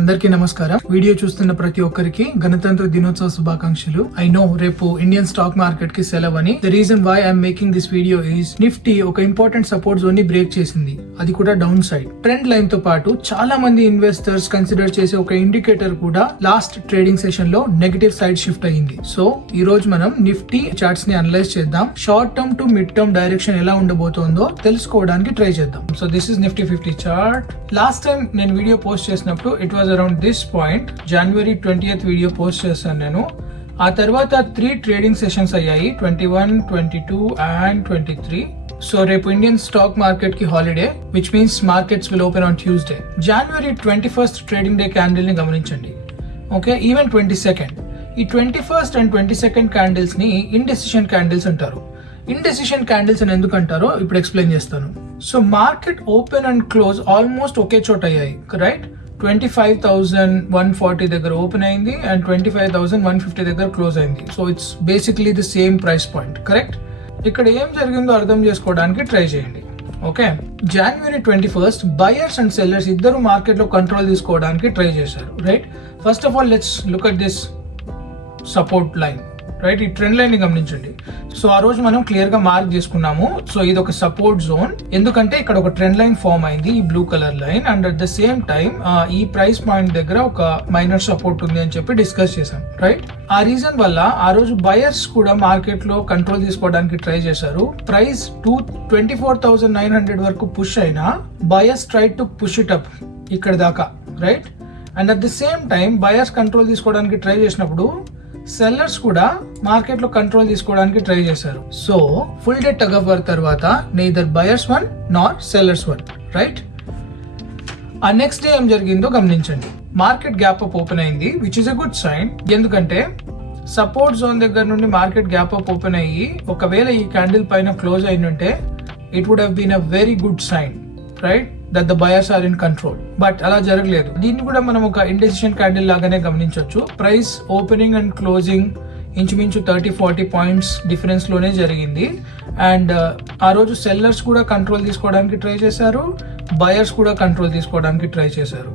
అందరికీ నమస్కారం. వీడియో చూస్తున్న ప్రతి ఒక్కరికి గణతంత్ర దినోత్సవ శుభాకాంక్షలు. ఐ నో రేపు ఇండియన్ స్టాక్ మార్కెట్ కి సెలవని. The reason why I'm making this video is Nifty ఒక ఇంపార్టెంట్ సపోర్ట్ జోన్ ని బ్రేక్ చేసింది, అది కూడా డౌన్ సైడ్. ట్రెండ్ లైన్ తో పాటు చాలా మంది ఇన్వెస్టర్స్ కన్సిడర్ చేసే ఒక ఇండికేటర్ కూడా లాస్ట్ ట్రేడింగ్ సెషన్ లో నెగటివ్ సైడ్ షిఫ్ట్ అయ్యింది. సో ఈ రోజు మనం నిఫ్టీ చార్ట్స్ ని అనలైజ్ చేద్దాం. Short term two mid term direction ఎలా ఉండబోతోందో తెలుసుకోవడానికి ట్రై చేద్దాం. So this is Nifty 50 chart. Last time నేను వీడియో పోస్ట్ చేసినప్పుడు it was around this point. January 20th video post చేశాను నేను. ఆ తర్వాత 3 ట్రేడింగ్ సెషన్స్ అయ్యాయి, 21, 22 అండ్ 23. సో రేపు ఇండియన్ స్టాక్ మార్కెట్ కి holiday, which means markets will open on Tuesday. January 21st trading day candle ని గమనించండి. Okay, even 22nd. ఈ 21st అండ్ 22nd క్యాండిల్స్ ని ఇండెసిషన్ క్యాండిల్స్ అంటారు. ఇండెసిషన్ క్యాండిల్స్ అని ఎందుకు అంటారో ఇప్పుడు ఎక్స్ప్లెయిన్ చేస్తాను. So market open and close almost ఒకే చోట అయ్యాయి, రైట్? 25,140 దగ్గర ఓపెన్ అయింది అండ్ 25,150 దగ్గర క్లోజ్ అయింది. So it's basically the same price point, correct? ఇక్కడ ఏం జరిగిందో అర్థం చేసుకోవడానికి ట్రై చేయండి. Okay, January 21st buyers and sellers ఇద్దరు మార్కెట్ లో కంట్రోల్ తీసుకోవడానికి ట్రై చేశారు, right? First of all let's look at this support line, right? ఈ ట్రెండ్ లైన్ ని గమనించండి. సో ఆ రోజు మనం క్లియర్ గా మార్క్ చేసుకున్నాము. సో ఇది ఒక సపోర్ట్ జోన్, ఎందుకంటే ఇక్కడ ఒక ట్రెండ్ లైన్ ఫామ్ అయింది, ఈ blue colour line. And at the same time ఈ ప్రైస్ పాయింట్ దగ్గర ఒక మైనర్ సపోర్ట్ ఉంది అని చెప్పి డిస్కస్ చేశాం, రైట్? ఆ రీజన్ వల్ల ఆ రోజు బయర్స్ కూడా మార్కెట్ లో కంట్రోల్ తీసుకోవడానికి ట్రై చేశారు. ప్రైస్ 24,900 వరకు పుష్ అయినా buyers try to push it up ఇక్కడ దాకా, right? And at the same time buyers control తీసుకోవడానికి ట్రై చేసినప్పుడు సెల్లర్స్ కూడా మార్కెట్ లో కంట్రోల్ తీసుకోవడానికి ట్రై చేశారు. So full day tug of war తర్వాత neither buyers won nor sellers won, right? ఆ నెక్స్ట్ డే ఏం జరిగిందో గమనించండి. మార్కెట్ గ్యాప్ అప్ ఓపెన్ అయింది, which is a good sign. ఎందుకంటే సపోర్ట్ జోన్ దగ్గర నుండి మార్కెట్ గ్యాప్ అప్ ఓపెన్ అయ్యి ఒకవేళ ఈ క్యాండిల్ పైన క్లోజ్ అయినుంటే it would have been a very good sign, right? That the buyers are in control. But అలా జరగలేదు. దీన్ని కూడా మనం ఒక ఇండెసిషన్ క్యాండిల్ లాగానే గమనించవచ్చు. ప్రైస్ ఓపెనింగ్ అండ్ క్లోజింగ్ ఇంచుమించు 30-40 పాయింట్స్ డిఫరెన్స్ లోనే జరిగింది. అండ్ ఆ రోజు సెల్లర్స్ కూడా కంట్రోల్ తీసుకోవడానికి ట్రై చేశారు, బయర్స్ కూడా కంట్రోల్ తీసుకోవడానికి ట్రై చేశారు.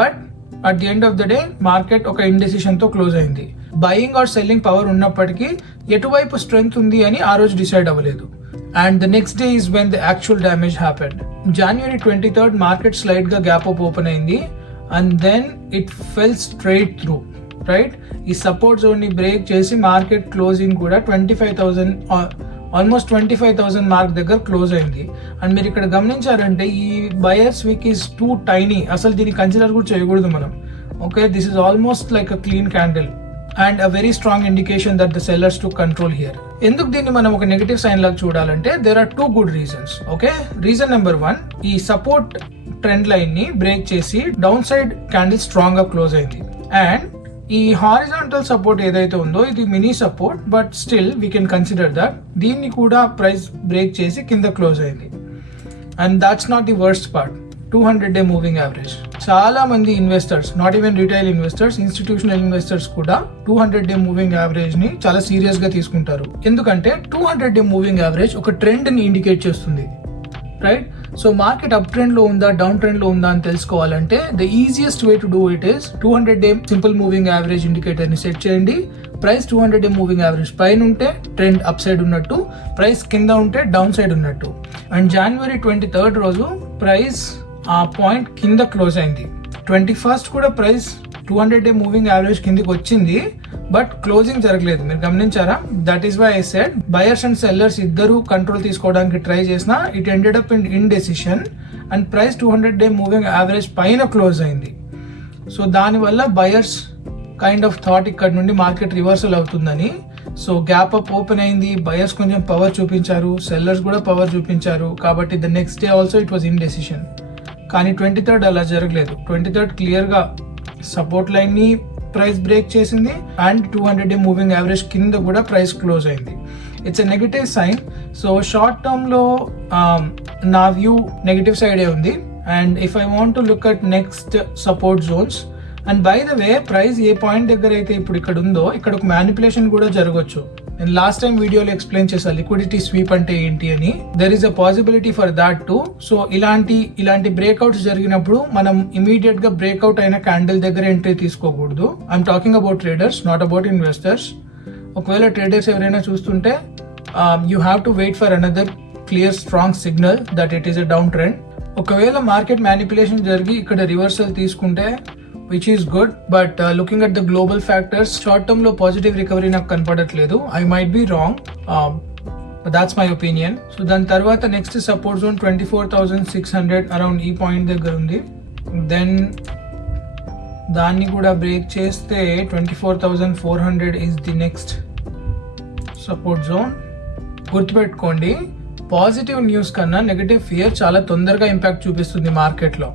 But at the end of the day market ఒక ఇండెసిషన్ తో క్లోజ్ అయింది. బయింగ్ ఆర్ సెల్లింగ్ పవర్ ఉన్నప్పటికీ ఎటువైపు స్ట్రెంగ్త్ ఉంది అని ఆ రోజు డిసైడ్ అవ్వలేదు. And the next day is when the actual damage happened. January 23rd market slight ga gap up open ayindi and then it fell straight through, right? Ee support zone ni break chesi market closing kuda 25,000 almost 25,000 mark దగ్గర close అయింది. And మీరు ఇక్కడ గమనించారంటే ఈ buyers week is two tiny, అసలు దీన్ని consider కూడా చేయకూడదు మనం. Okay, this is almost like a clean candle and a very strong indication that the sellers took control here. ఎందుకు దీన్ని మనం ఒక నెగటివ్ సైన్ లాగా చూడాలంటే there are 2 good reasons. Okay, reason number 1, ఈ సపోర్ట్ ట్రెండ్ లైన్ ని break చేసి down side candle strong గా క్లోజ్ అయింది. అండ్ ఈ హారిజాంటల్ సపోర్ట్ ఏదైతే ఉందో ఇది mini support, but still we can consider that దీన్ని కూడా ప్రైస్ బ్రేక్ చేసి కింద క్లోజ్ అయింది. And that's not the worst part. 200-day moving average. చాలా మంది investors, not even retail investors, institutional investors కూడా 200-day మూవింగ్ యావరేజ్ ని చాలా సీరియస్ గా తీసుకుంటారు. ఎందుకంటే 200-day మూవింగ్ యావరేజ్ ఒక ట్రెండ్ ని ఇండికేట్ చేస్తుంది, right? So market up trend లో ఉందా డౌన్ ట్రెండ్ లో ఉందా అని తెలుసుకోవాలంటే the easiest way to do it is 200-day simple moving average indicator ని సెట్ చేయండి. ప్రైస్ 200-day మూవింగ్ యావరేజ్ పైన ఉంటే ట్రెండ్ అప్ సైడ్ ఉన్నట్టు, ప్రైస్ కింద ఉంటే డౌన్ సైడ్ ఉన్నట్టు. అండ్ January 23rd రోజు ప్రైస్ ఆ పాయింట్ కింద క్లోజ్ అయింది. 21st కూడా ప్రైస్ 200-day మూవింగ్ యావరేజ్ కిందకి వచ్చింది, బట్ క్లోజింగ్ జరగలేదు. మీరు గమనించారా? That is why I said buyers and sellers ఇద్దరు కంట్రోల్ తీసుకోవడానికి ట్రై చేసినా it ended up in indecision and price 200-day moving average పైన క్లోజ్ అయింది. సో దానివల్ల బయర్స్ కైండ్ ఆఫ్ థాట్ ఇక్కడ నుండి మార్కెట్ రివర్సల్ అవుతుందని. సో గ్యాప్ అప్ ఓపెన్ అయింది, బయర్స్ కొంచెం పవర్ చూపించారు, సెల్లర్స్ కూడా పవర్ చూపించారు, కాబట్టి the next day also it was indecision. కానీ 23rd అలా జరగలేదు. 23rd క్లియర్ గా సపోర్ట్ లైన్ ని ప్రైస్ బ్రేక్ చేసింది అండ్ 200-day మూవింగ్ యావరేజ్ కింద కూడా ప్రైస్ క్లోజ్ అయింది. It's a negative sign. So short term లో నా వ్యూ నెగటివ్ సైడే ఉంది. And if I want to look at next support zones, and by the way price ఏ point దగ్గర అయితే ఇప్పుడు ఇక్కడ ఉందో ఇక్కడ ఒక మ్యానిపులేషన్ కూడా జరగవచ్చు. నేను లాస్ట్ టైం వీడియోలో ఎక్స్ప్లెయిన్ చేశాను లిక్విడిటీ స్వీప్ అంటే ఏంటి అని. There is a possibility for that to. So ఇలాంటి బ్రేక్అవుట్స్ జరిగినప్పుడు మనం ఇమీడియట్ గా బ్రేక్అవుట్ అయిన క్యాండిల్ దగ్గర ఎంట్రీ తీసుకోకూడదు. I'm talking about traders, not about investors. ఒకవేళ ట్రేడర్స్ ఎవరైనా చూస్తుంటే you have to wait for another clear strong signal that it is a down trend. ఒకవేళ మార్కెట్ మ్యానిపులేషన్ జరిగి ఇక్కడ రివర్సల్ తీసుకుంటే which is good, but looking at the global factors, short term lo positive recovery నాకు కనపడట్లేదు. I might be wrong, but that's my opinion. So దాని తర్వాత next support zone 24,600 around ఈ point దగ్గర ఉంది. దెన్ దాన్ని కూడా బ్రేక్ చేస్తే 24,400 is the next support zone. గుర్తుపెట్టుకోండి, పాజిటివ్ న్యూస్ కన్నా నెగటివ్ ఫియర్ చాలా తొందరగా ఇంపాక్ట్ చూపిస్తుంది మార్కెట్లో.